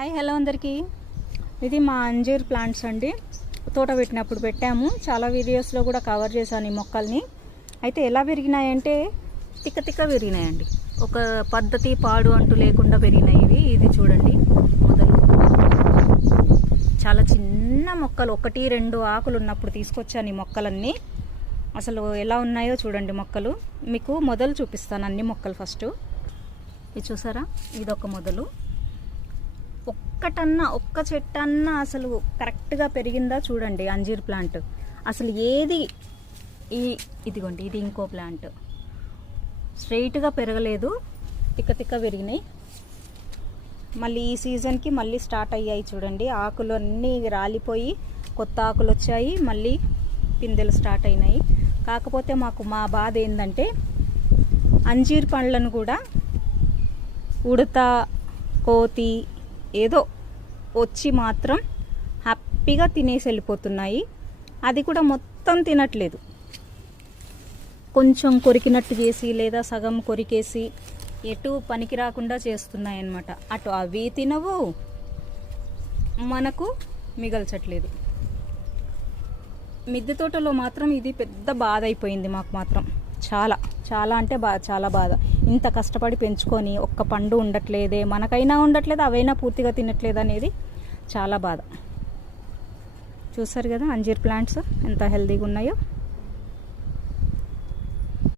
Hi hello అందరికీ. ఇది మా అంజీర్ ప్లాంట్స్ అండి. తోట పెట్టినప్పుడు పెట్టాము. చాలా వీడియోస్లో కూడా కవర్ చేశాను ఈ మొక్కల్ని. అయితే ఎలా పెరిగినాయంటే తిక్క తిక్క పెరిగినాయండి ఒక పద్ధతి పాడు అంటూ లేకుండా పెరిగినాయి ఇవి. ఇది చూడండి మొదలు. చాలా చిన్న మొక్కలు ఒకటి రెండు ఆకులు ఉన్నప్పుడు తీసుకొచ్చాను ఈ మొక్కలన్నీ. అసలు ఎలా ఉన్నాయో చూడండి మొక్కలు. మీకు మొదలు చూపిస్తాను అన్ని మొక్కలు ఫస్ట్. ఇది చూసారా? ఇదొక మొదలు. ఒక్కటన్నా ఒక్క చెట్టన్నా అసలు కరెక్ట్గా పెరిగిందా చూడండి అంజీర్ ప్లాంట్. అసలు ఏది ఈ ఇదిగోండి ఇది ఇంకో ప్లాంట్. స్ట్రైట్గా పెరగలేదు తిక్క తిక్క పెరిగినాయి. మళ్ళీ ఈ సీజన్కి మళ్ళీ స్టార్ట్ అయ్యాయి చూడండి. ఆకులు అన్నీ రాలిపోయి కొత్త ఆకులు వచ్చాయి మళ్ళీ పిందెలు స్టార్ట్ అయినాయి. కాకపోతే మాకు మా బాధ ఏంటంటే అంజీర్ పండ్లను కూడా ఉడత కోతి ఏదో వచ్చి మాత్రం హ్యాపీగా తినేసి వెళ్ళిపోతున్నాయి. అది కూడా మొత్తం తినట్లేదు. కొంచెం కొరికినట్టు చేసి లేదా సగం కొరికేసి ఎటు పనికి రాకుండా చేస్తున్నాయి అన్నమాట అటు అవి తినవు మనకు మిగల్చట్లేదు. మిద్దె తోటలో మాత్రం ఇది పెద్ద బాధ అయిపోయింది మాకు మాత్రం. చాలా చాలా అంటే బా చాలా బాధ. ఇంత కష్టపడి పెంచుకొని ఒక్క పండు ఉండట్లేదే మనకైనా ఉండట్లేదు అవైనా పూర్తిగా తినట్లేదు అనేది చాలా బాధ. చూసారు కదా అంజీర్ ప్లాంట్స్ ఎంత హెల్తీగా ఉన్నాయో?